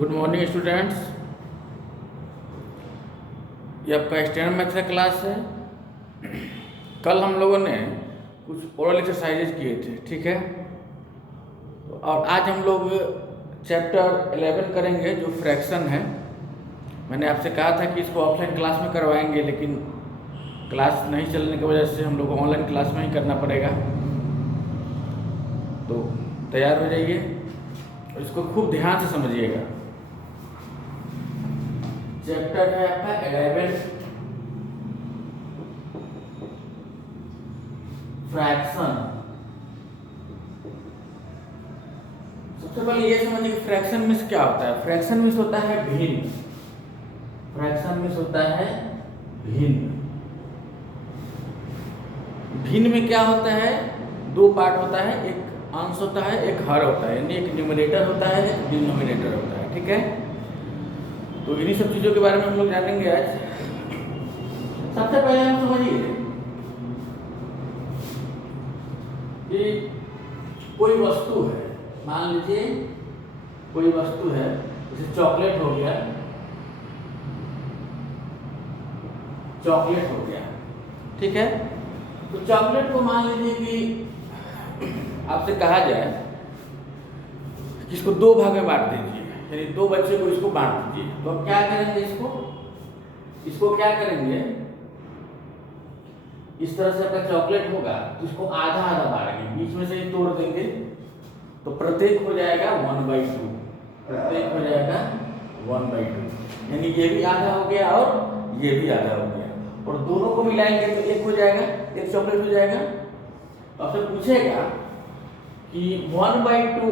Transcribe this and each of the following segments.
Good morning students. ये आपका standard maths का क्लास है। कल हम लोगों ने कुछ ओरल एक्सरसाइजेज किए थे, ठीक है। और आज हम लोग चैप्टर 11 करेंगे जो फ्रैक्शन है। मैंने आपसे कहा था कि इसको ऑफलाइन क्लास में करवाएंगे, लेकिन क्लास नहीं चलने की वजह से हम लोग को ऑनलाइन क्लास में ही करना पड़ेगा। तो तैयार हो जाइए और इसको खूब ध्यान से समझिएगा। चैप्टर है आपका 11 फ्रैक्शन। सबसे पहले ये समझिए कि फ्रैक्शन मीन्स क्या होता है। फ्रैक्शन मीन्स होता है भिन्न। फ्रैक्शन मीन्स होता है भिन्न। भिन्न में क्या होता है, दो पार्ट होता है, एक अंश होता है, एक हर होता है, यानी एक न्यूमरेटर होता है, एक डिनोमिनेटर होता है, ठीक है। तो इन्हीं सब चीजों के बारे में हम लोग जानेंगे आज। सबसे पहले हम समझिए कि कोई वस्तु है, मान लीजिए कोई वस्तु है, जैसे चॉकलेट हो गया, चॉकलेट हो गया, ठीक है। तो चॉकलेट को मान लीजिए कि आपसे कहा जाए कि इसको दो भाग में बांट दीजिए, यानी दो बच्चे को इसको बांट दीजिए। तो अब क्या करेंगे, इसको क्या करेंगे, इस तरह से आपका चॉकलेट होगा तो इसको आधा आधा बांटेंगे, बीच में से ही तोड़ देंगे, तो प्रत्येक हो जाएगा 1/2। प्रत्येक हो जाएगा 1/2, यानी ये भी आधा हो गया और ये भी आधा हो गया, और दोनों को मिलाएंगे तो एक हो जाएगा, एक चॉकलेट हो जाएगा। तो आपसे पूछेगा कि 1/2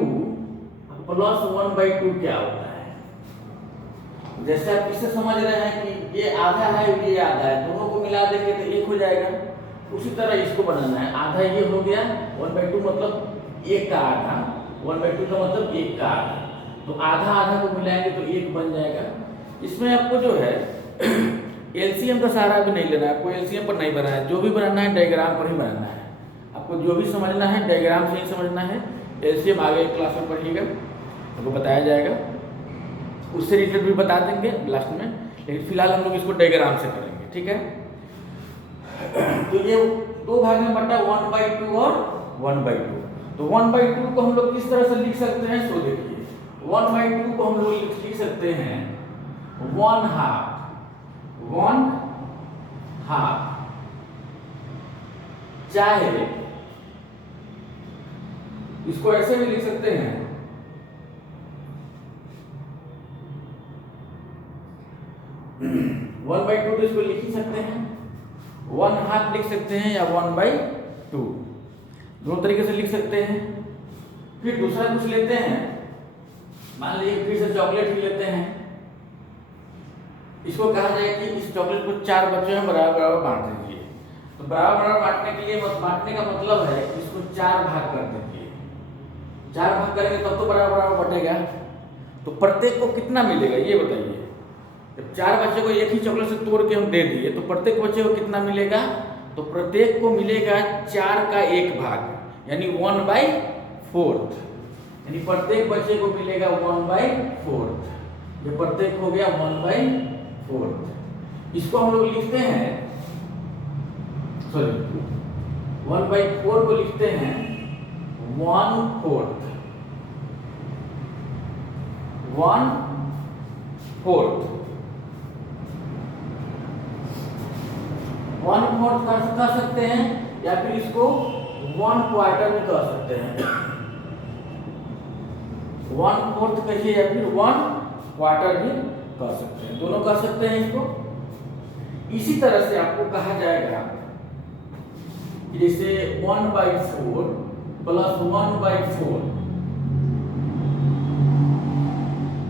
प्लस 1/2 क्या होता है। जैसे आप इससे समझ रहे हैं कि ये आधा है, ये आधा है, दोनों को मिला देंगे तो एक हो जाएगा। उसी तरह इसको बनाना है, आधा ये हो गया, 1/2 मतलब एक का आधा, 1/2 का मतलब एक का आधा, तो आधा आधा को मिलाएंगे तो एक बन जाएगा। इसमें आपको जो है एलसीएम का सहारा भी नहीं लेना है, आपको एलसीएम पर नहीं बनाना है, जो भी बनाना है डायग्राम पर ही बनाना है। आपको जो भी समझना है डायग्राम से ही समझना है। एलसीएम आगे क्लास में पढ़िएगा, आपको बताया जाएगा, उससे रिलेटेड भी बता देंगे लास्ट में, लेकिन फिलहाल हम लोग इसको डायग्राम से करेंगे, ठीक है। तो ये दो भाग में बटा 1/2 और 1/2। तो 1/2 को हम लोग किस तरह से लिख सकते हैं, सो देखिए 1/2 को हम लोग लिख सकते हैं 1/2। चाहे इसको ऐसे भी लिख सकते हैं 1/2, तो इसको लिख ही सकते हैं, 1/2 लिख सकते हैं या 1/2, दोनों तरीके से लिख सकते हैं। फिर दूसरा कुछ लेते हैं, मान लीजिए फिर से चॉकलेट ही लेते हैं। इसको कहा जाए कि इस चॉकलेट को 4 बच्चों में बराबर बराबर बांट दीजिए। तो बराबर बराबर बांटने के लिए, बांटने का मतलब है इसको 4 भाग कर दीजिए। 4 भाग करेंगे तब तो बराबर बराबर बटेगा। तो प्रत्येक को कितना मिलेगा ये बताइए। जब 4 बच्चे को एक ही चॉकलेट से तोड़ के हम दे दिए तो प्रत्येक बच्चे को कितना मिलेगा, तो प्रत्येक को मिलेगा 4 का 1 भाग, यानी 1/4, यानी प्रत्येक बच्चे को मिलेगा 1/4। ये प्रत्येक हो गया 1/4। इसको हम लोग लिखते हैं, सॉरी 1/4 को लिखते हैं 1/4। 1/4 कर सकते हैं, या फिर इसको 1/4 भी कर सकते हैं। 1/4 कहिए या फिर 1/4 भी कर सकते हैं, दोनों कर सकते हैं इसको। इसी तरह से आपको कहा जाएगा कि जैसे 1/4 प्लस 1/4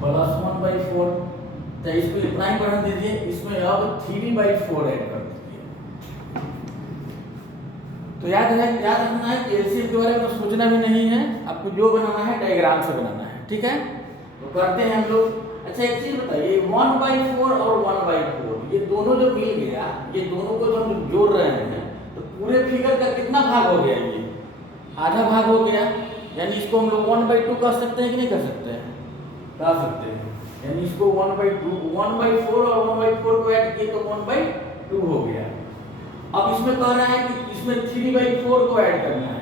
प्लस 1/4, तो इसको इतना ही बढ़ा दीजिए, इसमें अब 3/4 ऐड कर दीजिए। तो याद रखना है कि एलसीएम के बारे में तो सोचना भी नहीं है, आपको जो बनाना है डायग्राम से बनाना है, ठीक है। तो करते हैं हम लोग। अच्छा एक चीज बताइए, 1/4 और 1/4 ये दोनों जो मिल गया, ये दोनों को जो हम जोड़ रहे हैं, तो पूरे फिगर का कितना भाग हो गया, ये आधा भाग हो गया, यानी इसको हम लोग 1/2 कर सकते हैं कि नहीं कर सकते हैं। ला सकते हैं। यानी इसको 1/2 1/4 और 1/4 को ऐड किए तो 1/2 हो गया। अब इसमें कह रहा है कि इसमें 3/4 को ऐड करना है,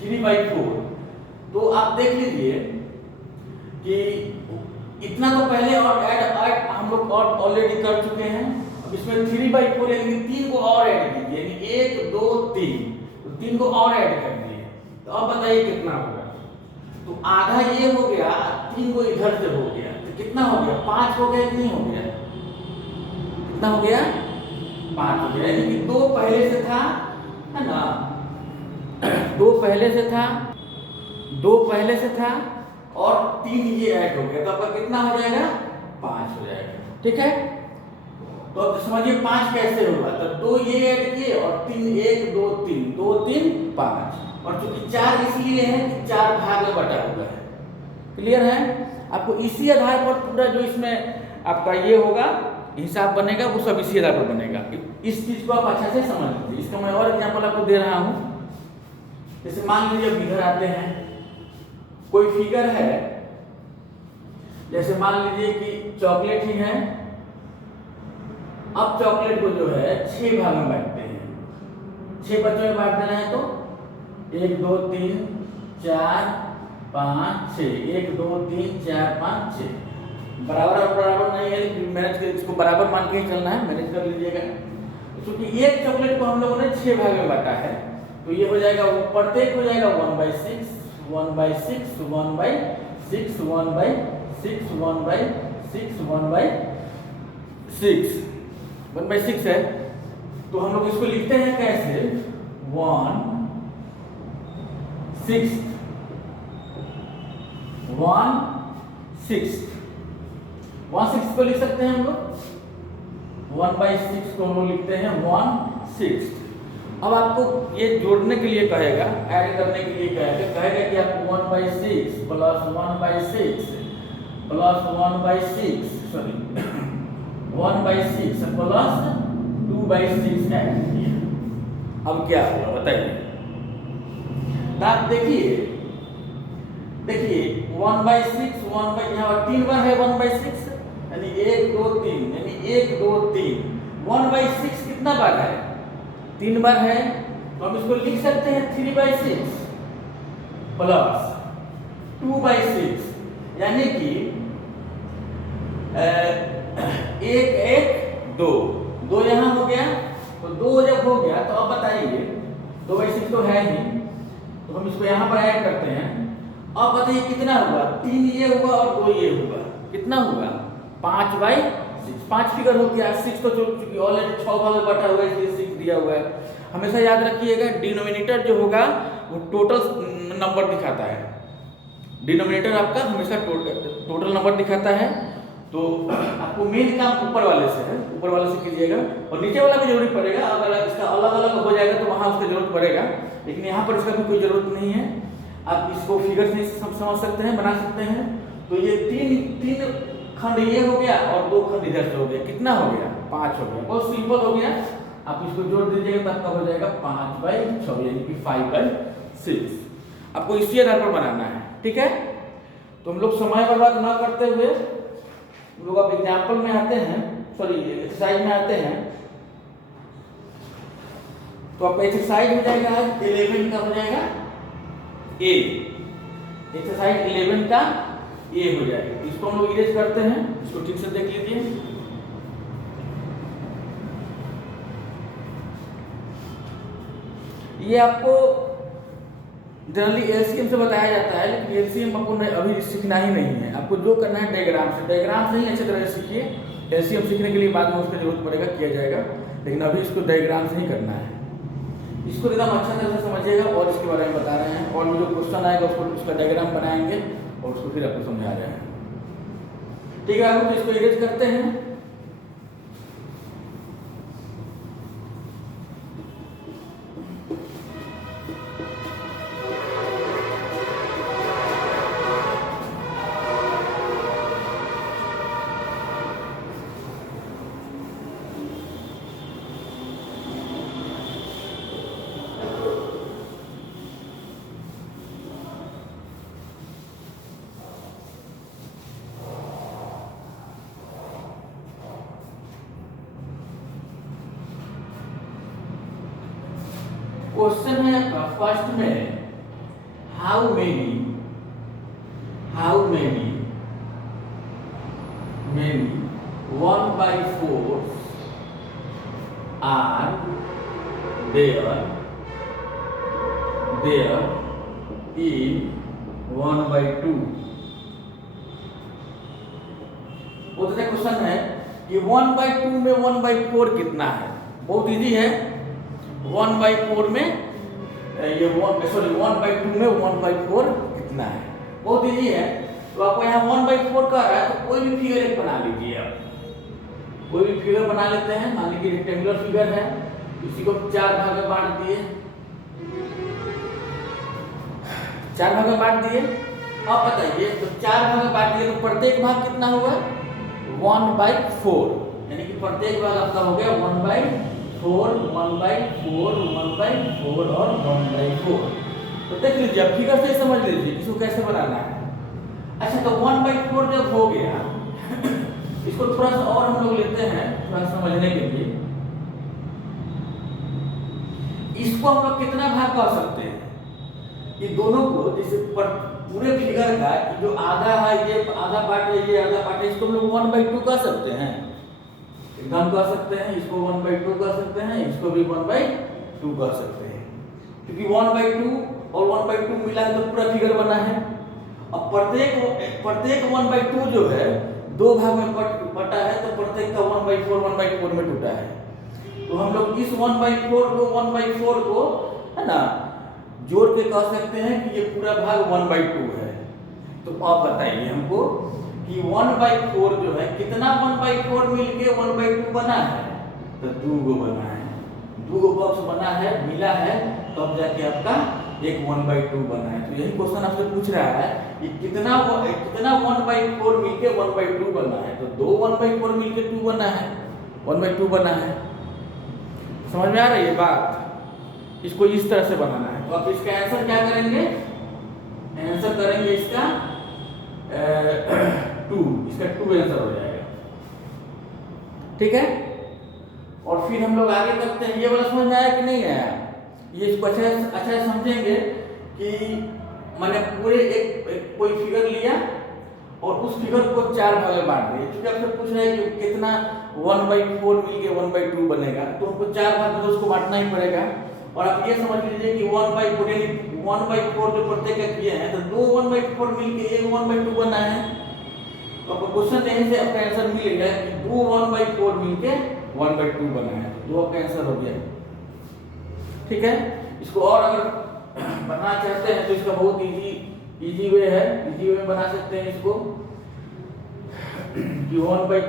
3/4। तो आप देख लीजिए कि इतना तो पहले और ऐड हम लोग और ऑलरेडी कर चुके हैं। अब इसमें 3/4 यानी 3 को और ऐड कीजिए, यानी 1 2 3, तो 3 को और ऐड कर दिए। तो अब बताइए कितना होगा। तो आधा ये हो गया, 3 को इधर से हो गया, तो कितना हो गया? 5 हो गया कि नहीं हो गया? कितना हो गया? 5 हो गया। यानी कि 2 पहले से था, है ना, 2 पहले से था, 2 पहले से था और 3 ये ऐड हो गया, तो आपका कितना हो जाएगा? 5 हो जाएगा। ठीक है, तो अब समझिए 5 कैसे होगा। तो 2 ये ऐड किए और 3, 1 2 3, 2 3 5, और चूंकि 4 इसलिए है कि 4 भाग में बटा हुआ है। क्लियर है? आपको इसी आधार पर पूरा जो इसमें आपका ये होगा हिसाब बनेगा, वो सब इसी आधार पर बनेगा। इस चीज को आप अच्छा से समझ लीजिए। इसका मैं और एग्जांपल आपको दे रहा हूं। जैसे मान लीजिए अब इधर आते हैं, कोई फिगर है, जैसे मान लीजिए कि चॉकलेट ही है। अब चॉकलेट को जो है 6 भाग में बांटते हैं, 6 बच्चों में बांट देना है। तो 1 2 3 4 5 6, 1 2 3 4 5 6, बराबर और बराबर नहीं है, मैनेज कर, इसको बराबर मान के ही चलना है, मैनेज कर लीजिएगा। क्योंकि एक चॉकलेट को हम लोगों ने 6 भाग में बांटा है, तो ये हो जाएगा, वो प्रत्येक हो जाएगा 1/6 1/6 1/6 1/6 1/6 1/6 1/6 है। तो हम लोग इसको लिखते हैं कैसे? 1/6 1/6 को लिख सकते हैं हम लोग। 1/6 को हम लोग लिखते हैं 1/6। अब आपको ये जोड़ने के लिए कहेगा, ऐड करने के लिए कहेगा कि आपको 1/6 plus 1/6 plus 1/6 sorry 1/6 plus 2/6 add किया। अब क्या होगा बताइए? आप देखिए 1/6 यहाँ 3 बार है 1/6, यानी 1 2 3, यानी 1 2 3 1/6 कितना बार है? 3 बार है। तो हम इसको लिख सकते हैं 3/6 प्लस 2/6, यानी कि 1 1 2 2 यहाँ हो गया। तो 2 जब हो गया तो अब बताइए 2/6 तो है ही, तो हम इसको यहाँ पर ऐड करते हैं। अब बताइए कितना हुआ? 3 ये हुआ और 2 ये हुआ, कितना हुआ? 5/6। 5 फिगर हो गया। 6 तो चूंकि ऑलरेडी 6 भाग में बटा हुआ है, इसलिए 6 दिया हुआ है। हमेशा याद रखिएगा डिनोमिनेटर जो होगा वो टोटल नंबर दिखाता है। डिनोमिनेटर आपका हमेशा टोटल नंबर दिखाता है। तो आपको मेन काम ऊपर वाले से है, ऊपर वाले से कीजिएगा, और नीचे वाला भी जरूरी पड़ेगा। अगर इसका अलग अलग हो जाएगा तो वहां उसकी जरूरत पड़ेगा, लेकिन यहाँ पर इसका भी कोई जरूरत नहीं है। आप इसको फिगर से समझ सकते हैं, बना सकते हैं। तो ये 3 खंड ये हो गया और 2 खंड इधर से हो गया, कितना हो गया? 5 हो गया। बहुत सिंपल हो गया। आप इसको जोड़ दीजिएगा तो आपका हो जाएगा 5/6, यानी कि 5/6। आपको इसी आधार पर बनाना है, ठीक है? तो हम लोग समय बर्बाद ना करते हुए हम लोग अब एग्जाम्पल में आते हैं, सॉरी एक्सरसाइज में आते हैं। तो आपका एक्सरसाइज हो जाएगा 11 का हो जाएगा ए, एक्सरसाइज 11 का ए हो जाएगा। इसको हम लोग इरेज करते हैं, इसको ठीक से देख लीजिए। ये आपको जनरली एलसीएम से बताया जाता है, लेकिन एलसीएम आपको अभी सीखना ही नहीं है। आपको जो करना है डायग्राम से ही अच्छी तरह से सीखिए। एलसीएम सीखने के लिए बाद में उसका जरूरत पड़ेगा, किया जाएगा, लेकिन अभी इसको डायग्राम से ही करना है। इसको एकदम अच्छा तरह से समझिएगा और इसके बारे में बता रहे हैं, और जो क्वेश्चन आएगा उसको उसका डायग्राम बनाएंगे और उसको फिर आपको समझा रहे हैं। ठीक है, आप इसको इरेज करते हैं। क्वेश्चन है आपका फर्स्ट में, how many 1/4 are there in 1/2। वो तो क्वेश्चन है कि 1/2 में 1/4 कितना है। बहुत इजी है। 1/4 में ये 1/2 में 1/4 कितना है, बहुत इजी है। तो आपको यहाँ 1/4 का रहा है तो कोई भी फिगर एक बना लीजिए। आप कोई भी फिगर बना लेते हैं। मान लीजिए रेक्टेंगुलर फिगर है, इसी को 4 भाग में बांट दिए। 4 भाग में बांट दिए। अब बताइए, तो 4 भाग में बांट दिए तो प्रत्येक भाग कितना होगा? 1/4, यानी कि प्रत्येक भाग आपका हो गया 1/4, 1/4, 1/4 और 1/4। तो देख लीजिए, अब फिगर से समझ लीजिए इसको कैसे बनाना है। अच्छा, तो 1/4 जब हो गया, इसको थोड़ा सा और हम लोग लेते हैं थोड़ा समझने के लिए। इसको हम लोग कितना भाग कर सकते हैं? ये दोनों को, जैसे पूरे फिगर का जो आधा है, ये आधा पार्ट है, ये आधा पार्ट है, इसको हम लोग 1/2 कर सकते हैं, एकदम कर सकते हैं। इसको 1/2 कर सकते हैं, इसको भी 1/2 कर सकते हैं, क्योंकि 1/2 और 1/2 मिला है तो पूरा फिगर बना है। अब प्रत्येक 1/2 जो है 2 भाग में बटा है, तो प्रत्येक का 1/4 में टूटा है। तो हम लोग इस 1/4 को है ना जोड़ के कह सकते हैं कि ये पूरा भाग 1/2 है। तो आप बताइए हमको कि 1/4 जो है कितना 1/4 मिलके 1/2 बना है? तो 2 गो बना है, 2 गो बॉक्स बना है, मिला है, तब जाके आपका एक 1/2 बना है। तो यही क्वेश्चन आपसे पूछ रहा है कि कितना 1/4 मिलके 1/2 बना है। तो 2 1/4 मिलके 2 बना है, 1/2 बना है। समझ में आ रही है बात? इसको इस तरह से बनाना है। तो आप इसका आंसर क्या करेंगे? आंसर करेंगे इसका 2, इसका 2 आंसर हो जाएगा। ठीक है, और फिर हम लोग आगे करते हैं। ये वाला समझ में आया कि नहीं आया? ये इसको अच्छा समझेंगे कि मैंने पूरे एक कोई फिगर लिया और उस फिगर को 4 भाग में बांट दिया। क्योंकि आपसे पूछ रहे हैं कि कितना 1/4 मिलके 1/2 बनेगा, तो हमको 4 भाग में उसको बांटना ही पड़ेगा। और आप ये समझ लीजिए कि 1/4 जो प्रत्येक का किए हैं, तो 2 1/4 मिलके एक 1/2 बना है। तो आपको क्वेश्चन यहीं से आपका आंसर मिलेगा कि 2 1/4 मिलके 1/2 बना है। तो 2 आपका आंसर हो गया। ठीक है, इसको और अगर बनाना चाहते हैं तो इसका बहुत इजी वे है, इजी वे में बना सकते हैं इसको कि 1/2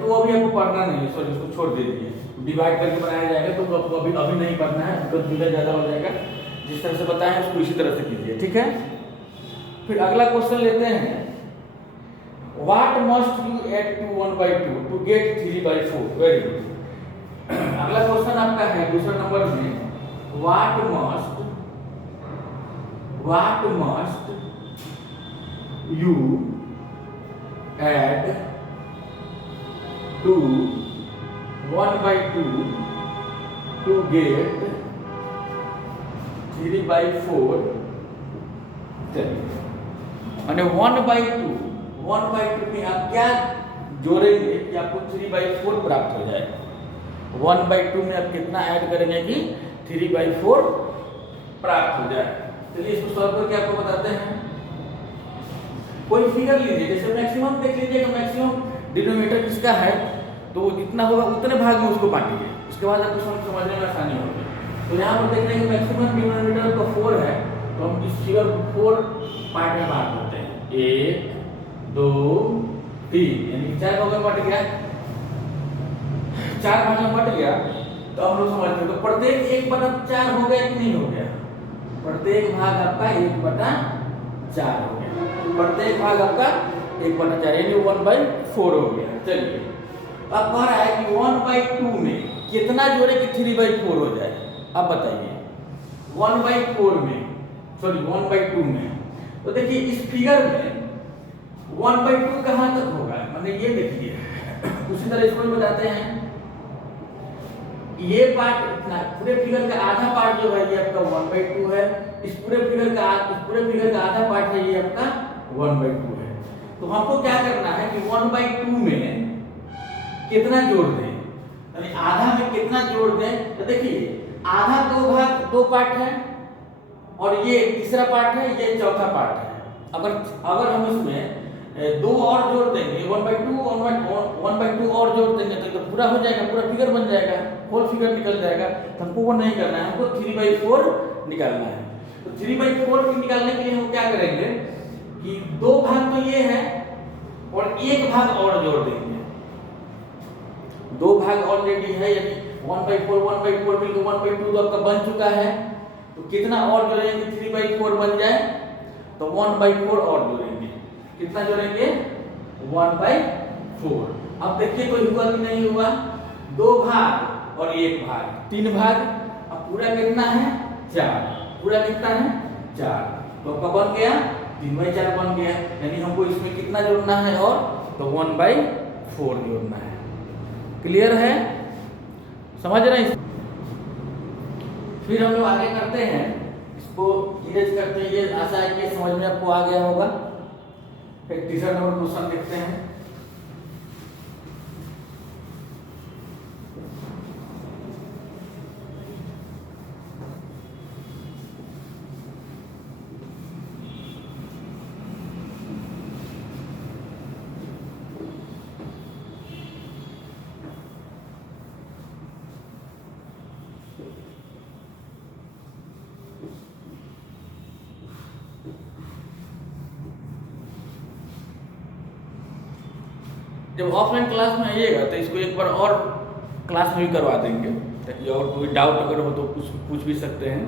तो अभी आपको पढ़ना नहीं है, सॉरी इसको छोड़ दीजिए। डिवाइड करके बनाया जाएगा तो आपको अभी नहीं पढ़ना है, कंफ्यूजन ज़्यादा हो जाएगा। जिस तरह से बताएं उसको इसी तरह से कीजिए। ठीक है, फिर अगला क्वेश्चन लेते हैं। What must you add to 1/2 to get 3/4? Very good. अगला क्वेश्चन आपका है दूसरा नंबर में, what must you add to 1/2 to get 3/4? चलिए, मैंने 1/2 में आप क्या जोड़ेंगे कि आपको 3/4 प्राप्त हो जाए? 1/2 में आप कितना ऐड करेंगे कि 3/4 प्राप्त हो जाए? चलिए इसको सॉल्व करके आपको बताते हैं। कोई फिगर लीजिए, जैसे मैक्सिमम देख लीजिएगा, मैक्सिमम डिनोमिनेटर किसका है तो जितना होगा उतने भाग में उसको बांटिए। उसके बाद आपको समझने में आसानी होगी। तो यहाँ पर देख रहे हैं मैक्सिमम डिनोमिनेटर तो 4 है, तो हम इस फिगर को 4 पार्ट में बांट देते हैं। 1 2 3, यानी 4 भाग में बट गया, 4 भाग में बट गया। तो हम लोग समझते हैं तो प्रत्येक 1/4 हो गया कि नहीं हो गया? प्रत्येक भाग आपका 1/4 हो गया। प्रत्येक भाग आपका 1/4 यानी 1/4 हो गया। चलिए, अब कह रहा है कि 1/2 में कितना जोड़े कि 3/4 हो जाए? अब बताइए 1/4 में, सॉरी 1/2 में। तो देखिए इस फिगर में 1/2 कहाँ तक होगा, मैंने ये देखिए उसी तरह इसको भी बताते हैं। ये पार्ट इतना, पूरे फिगर का आधा पार्ट जो है ये आपका 1/2 है। इस पूरे फिगर का आधा पार्ट है ये आपका 1/2 है। तो हमको क्या करना है कि 1/2 में कितना जोड़ दें, यानी आधा में कितना जोड़ दें। तो देखिए आधा दो पार्ट है और ये तीसरा पार्ट है, ये चौथा पार्ट है। अगर हम इसमें दो और जोड़ देंगे 1/2 और जोड़ देंगे तो पूरा हो जाएगा, पूरा फिगर बन जाएगा, होल फिगर निकल जाएगा। तो हमको वो नहीं करना है, हमको 3/4 निकालना है। तो 3/4 निकालने के लिए हम क्या करेंगे कि दो भाग तो ये है और एक भाग और जोड़ देंगे। दो भाग ऑलरेडी है, यानी 1/4 मिलकर 1/2 तो आपका बन चुका है। तो कितना और जोड़ेंगे 3/4 बन जाए तो 1/4 और जोड़ेंगे। कितना जोड़ेंगे 1/4। अब देखिए कोई हुआ कि नहीं हुआ, दो भाग और एक भाग, तीन भाग। अब पूरा कितना है 4, पूरा कितना है 4। तो आपका बन गया 3/4 बन गया, यानी हमको इसमें कितना जोड़ना है और तो 1/4 जोड़ना है। क्लियर है, समझ रहे हैं। फिर हम लोग आगे करते हैं, इसको इरेज करते हैं। ये आशा है कि समझ में आपको आ गया होगा। एक तीसरा नंबर क्वेश्चन देखते हैं। जब ऑफलाइन क्लास में आइएगा तो इसको एक बार और क्लास में भी करवा देंगे, ताकि और कोई डाउट अगर हो तो पूछ भी सकते हैं।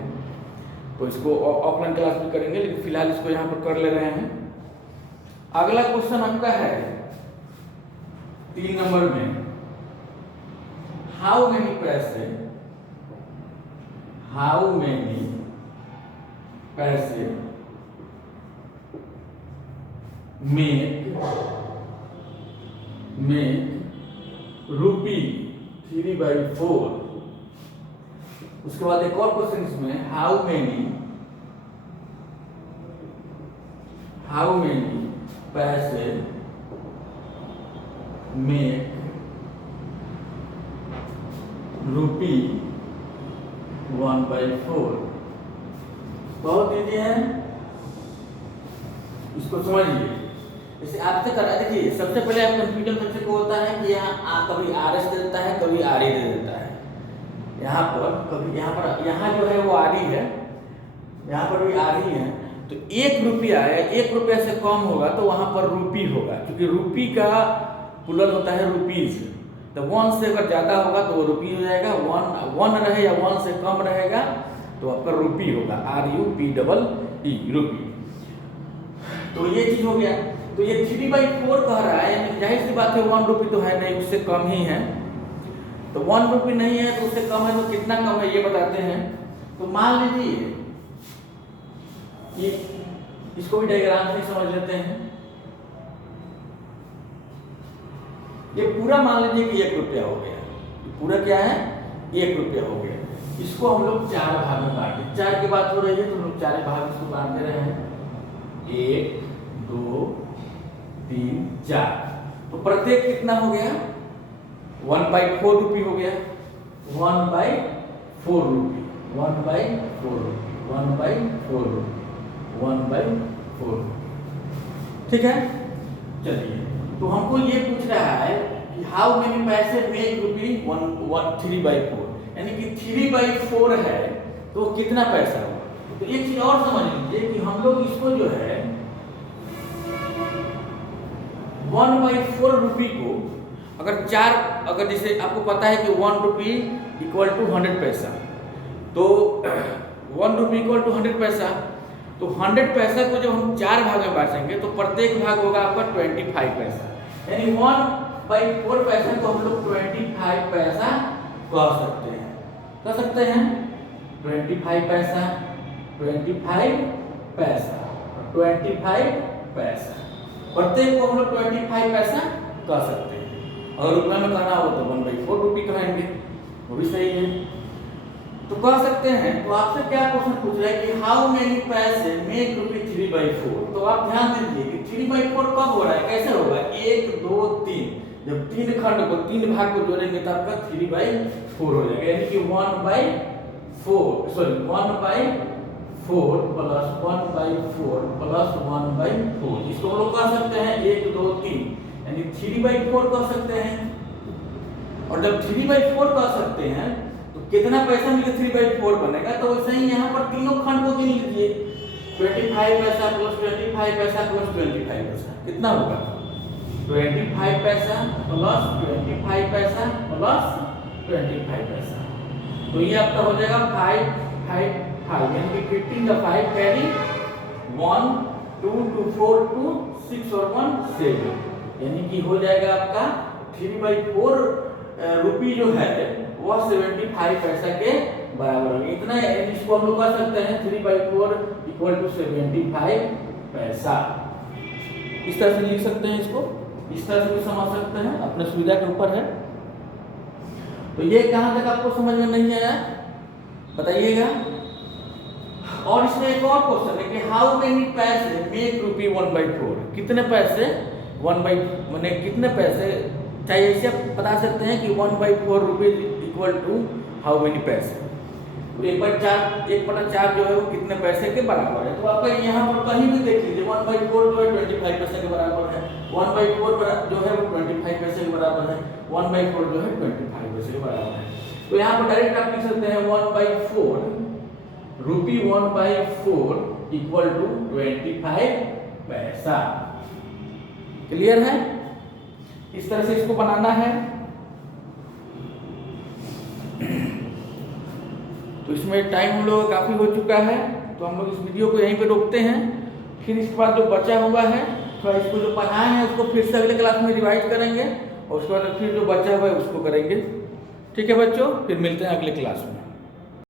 तो इसको ऑफलाइन क्लास में करेंगे, लेकिन फिलहाल इसको यहाँ पर कर ले रहे हैं। अगला क्वेश्चन आपका है 3 नंबर में, हाउ मेनी पैसे मेक रूपी 3/4। उसके बाद एक और क्वेश्चन इसमें, हाउ मेनी पैसे मेक रूपी 1/4। बहुत इजी है, इसको समझिए। जैसे आपसे करा, देखिए सबसे पहले आप कंफ्यूजन सबसे को होता है कि यहाँ कभी RS दे देता है, कभी RE दे देता है। यहाँ पर यहाँ जो है वो RE है, यहाँ पर भी RE है। तो 1 रुपया है, 1 रुपया से कम होगा तो वहाँ पर रूपी होगा, क्योंकि रूपी का प्लुरल होता है रुपीज। तो 1 से अगर ज़्यादा होगा तो वो रूपी हो जाएगा, 1 रहे या 1 से कम रहेगा तो आपका रूपी होगा, RUPEE रूपी। तो ये चीज़ हो गया। तो ये 3/4 कह रहा है, यानी जाहिर सी बात है 1 रुपी तो है नहीं, उससे कम ही है। तो 1 रुपी नहीं है तो उससे कम है, तो कितना कम है ये बताते हैं। तो मान लीजिए कि इसको भी डायग्राम से समझ लेते हैं। ये पूरा मान लीजिए कि 1 रुपया हो गया, पूरा क्या है 1 रुपया हो गया। इसको हम लोग 4 भाग में बांटे, 4 की बात हो रही है तो हम लोग 4 भाग इसको बांट दे रहे हैं, 1 2 3 4। तो प्रत्येक कितना हो गया 1/4 रुपी हो गया, 1/4 रुपी, 1/4 रुपी, 1/4 रुपी, 1/4। ठीक है, चलिए। तो हमको ये पूछ रहा है कि हाउ मेनी पैसे मेक रूपी 3/4, यानी कि 3/4 है तो कितना पैसा होगा। तो एक चीज और समझ लीजिए कि हम लोग इसको जो है 1/4 रुपी को अगर जैसे आपको पता है कि 1 रुपी इक्वल टू 100 पैसा, तो 1 रुपी इक्वल टू 100 पैसा। तो 100 पैसा को जब हम 4 भाग में बांटेंगे तो प्रत्येक भाग होगा आपका 25 पैसा, यानी 1/4 पैसा को हम लोग 25 पैसा कह सकते हैं। 25 पैसा, 25 पैसा, 25 पैसा, प्रत्येक को हम लोग 25 पैसा कह सकते हैं। और रुपये में कहना हो तो 1/4 रुपी कहेंगे। वो भी सही है। तो कह सकते हैं, तो आपसे क्या क्वेश्चन पूछ रहा है कि हाउ मेनी पैसे मेक रुपी 3/4। तो आप ध्यान दीजिए कि 3/4 कब हो रहा है, कैसे होगा, 1 2 3, जब 3 खंड को 3 भाग को जोड़ेंगे तो आपका 3/4 हो जाएगा, यानी कि 1/4 सॉरी 1/4 प्लस 1/4 प्लस 1/4, इसको हम लोग कह सकते हैं 1 2 3, यानी 3/4 कह सकते हैं। और जब 3/4 कह सकते हैं तो कितना पैसा मिलकर 3/4 बनेगा, तो वैसे ही यहाँ पर तीनों खंड को गिन लीजिए, 25 पैसा प्लस 25 पैसा प्लस 25 पैसा, कितना होगा, 25 पैसा प्लस 25 पैसा प्लस 25 पैसा, तो ये आपका हो जाएगा 5 5 5, यानी कि 15 का 5 कैरी 1 2 2 4 2 6 और 1 7, यानी कि हो जाएगा आपका 3/4 रुपी जो है वह 75 पैसा के बराबर होगा। इतना इसको हम लोग कह सकते हैं 3/4 = 75 पैसा। इस तरह से लिख सकते हैं, इसको इस तरह से भी समझ सकते हैं, अपने सुविधा के ऊपर है। तो ये कहां तक आपको समझ में नहीं आया बताइएगा। और इसमें एक और क्वेश्चन है कि हाउ मेनी पैसे मेक रुपी 1/4, कितने पैसे 1/, कितने पैसे चाहिए, इसे आप बता सकते हैं कि 1/4 rupees equal to how many paise, तो 1/4 जो है वो कितने पैसे के बराबर है। तो आपका यहाँ पर कहीं भी देख लीजिए 1/4 जो है 25 पैसे के बराबर है, 1/4 जो है वो 25 पैसे के बराबर है, 1/4 जो है 25 पैसे के बराबर है। तो यहाँ पर डायरेक्ट आप लिख सकते हैं 1/4 रुपी 1/4 इक्वल टू 25 पैसा। क्लियर है, इस तरह से इसको बनाना है। तो इसमें टाइम हम लोग काफी हो चुका है, तो हम लोग इस वीडियो को यहीं पे रोकते हैं। फिर इसके बाद जो बचा हुआ है थोड़ा इसको जो पढ़ाए हैं उसको फिर से अगले क्लास में रिवाइज करेंगे, और उसके बाद फिर जो बचा हुआ है उसको करेंगे। ठीक है बच्चों, फिर मिलते हैं अगले क्लास में।